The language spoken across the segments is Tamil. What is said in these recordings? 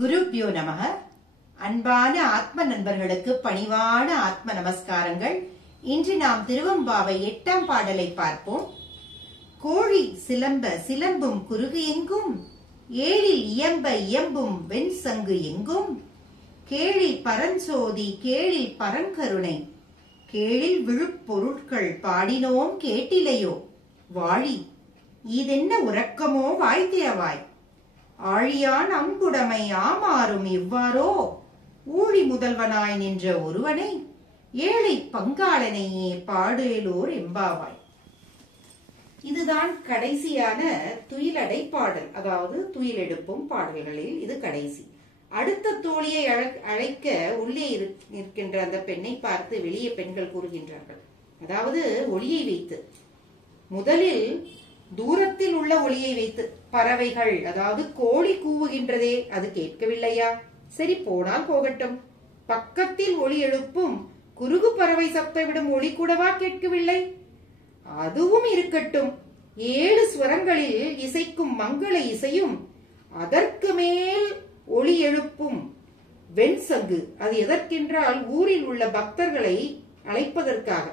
குருப்யோ நமக. அன்பான ஆத்ம நண்பர்களுக்கு பணிவான ஆத்ம நமஸ்காரங்கள். இன்று நாம் திருவெம்பாவை 8ஆம் பாடலை பார்ப்போம். கோழி சிலம்ப சிலம்பும் குருகு எங்கும், ஏழில் இயம்ப இயம்பும் வெண் சங்கு எங்கும், கேழில் பரஞ்சோதி கேழில் பரங்கருணை, கேழில் விழுப்பொருட்கள் பாடினோம் கேட்டிலையோ, வாழி இதென்ன உறக்கமோ வாய்த்திரவாய், ஆழியான் அம்புடைமை ஆமாறும் இவ்வாறோ, ஊழி முதல்வனாய் நின்ற ஒருவனை, ஏழை பங்காளனையே பாடேலோர் எம்பாவாய். இதுதான் கடைசியான துயிலடை பாடல், அதாவது துயில் எடுப்பும் பாடல்களில் இது கடைசி. அடுத்த தோழியை அழைக்க உள்ளே நிற்கின்ற அந்த பெண்ணை பார்த்து வெளியே பெண்கள் கூறுகின்றார்கள். அதாவது ஒளியை வைத்து, முதலில் தூரத்தில் உள்ள ஒளியை வைத்து, பறவைகள் அதாவது கோழி கூவுகின்றதே அது கேட்கவில்லையா? சரி, போனால் போகட்டும். பக்கத்தில் ஒளி எழுப்பும் குருகு பறவை சத்தமிடும் ஒளி கூடவா கேட்கவில்லை? அதுவும் இருக்கட்டும். 7 ஸ்வரங்களில் இசைக்கும் மங்கள இசையும், அதற்கு மேல் ஒளி எழுப்பும் வெண் சங்கு, அது எதற்கென்றால் ஊரில் உள்ள பக்தர்களை அழைப்பதற்காக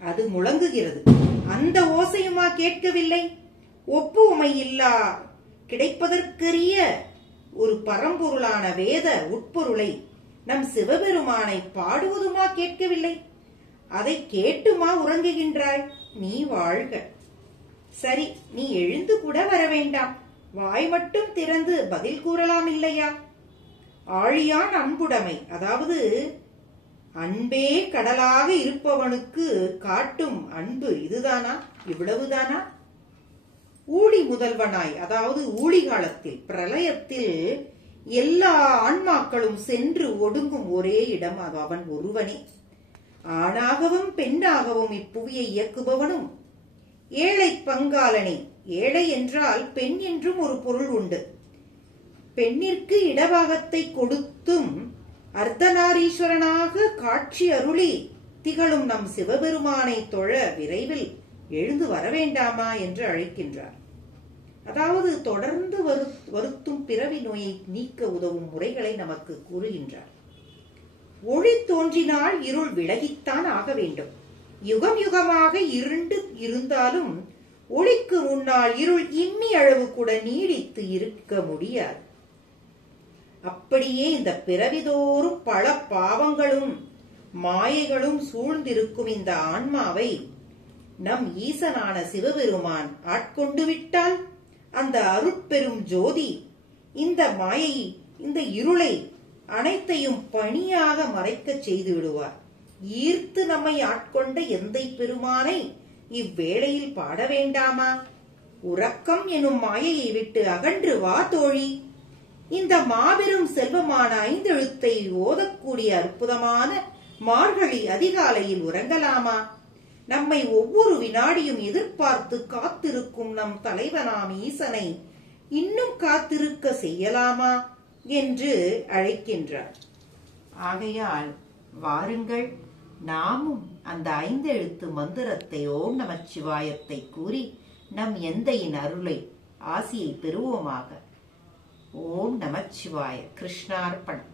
அது முழங்குகிறது. அந்த ஓசையுமா கேட்கவில்லை? ஒப்புமை இல்லா கிடைப்பதற்கரிய ஒரு பரம்பொருளான வேத உட்பொருளை நம் சிவபெருமானை பாடுவதுமா கேட்கவில்லை? அதை கேட்டுமா உறங்குகின்றாய்? நீ வாழ்க. சரி, நீ எழுந்து கூட வர வேண்டாம், வாய் மட்டும் திறந்து பதில் கூறலாம் இல்லையா? ஆழியான் அன்புடைமை, அதாவது அன்பே கடலாக இருப்பவனுக்கு காட்டும் அன்பு இதுதானா? இவ்வளவுதானா? ஊழி முதல்வனாய், அதாவது ஊழி காலத்தில் பிரளயத்தில் எல்லா ஆன்மாக்களும் சென்று ஒடுங்கும் ஒரே இடம் அது அவன் ஒருவனே. ஆணாகவும் பெண்ணாகவும் இப்புவியை இயக்குபவனும், ஏழை பங்காளனே. ஏழை என்றால் பெண் என்றும் ஒரு பொருள் உண்டு. பெண்ணிற்கு இடபாகத்தை கொடுத்தும் அர்த்தநாரீஸ்வரனாக காட்சி அருளி திகழும் நம் சிவபெருமானை தொழ விரைவில் எழுந்து வர வேண்டாமா என்று அழைக்கின்றார். அதாவது தொடர்ந்து வருத்தும் பிறவி நோயை நீக்க உதவும் முறைகளை நமக்கு கூறுகின்றார். ஒளி தோன்றினால் இருள் விலகித்தான் ஆக வேண்டும். யுகம் யுகமாக இருண்டு இருந்தாலும் ஒளிக்கு முன்னால் இருள் இம்மி அளவு கூட நீடித்து இருக்க முடியாது. அப்படியே இந்த பிறவிதோறும் பல பாவங்களும் மாயைகளும் சூழ்ந்திருக்கும் இந்த ஆன்மாவை நம் ஈசனான சிவபெருமான் ஆட்கொண்டு விட்டால், அந்த அருட்பெரும் ஜோதி இந்த மாயை, இந்த இருளை அனைத்தையும் பணியாக மறைக்க செய்து விடுவார். ஈர்த்து நம்மை ஆட்கொண்ட எந்தை பெருமானை இவ்வேளையில் பாட வேண்டாமா? உறக்கம் எனும் மாயையை விட்டு அகன்று வா தோழி. இந்த மாபெரும் செல்வமான 5 எழுத்தை ஓதக்கூடிய அற்புதமான மார்கழி அதிகாலையில் உறங்கலாமா? நம்மை ஒவ்வொரு வினாடியும் எதிர்பார்த்து காத்திருக்கும் நம் தலைவனாம் ஈசனை இன்னும் காத்திருக்க செய்யலாமா என்று அழைக்கின்றார். ஆகையால் வாருங்கள், நாமும் அந்த 5 எழுத்து மந்திரத்தை ஓம் நமச்சிவாயத்தை கூறி நம் எந்தையின் அருளை ஆசியை பெறுவோமாக. ஓம் நமச்சிவாய. கிருஷ்ணார்ப்பணம்.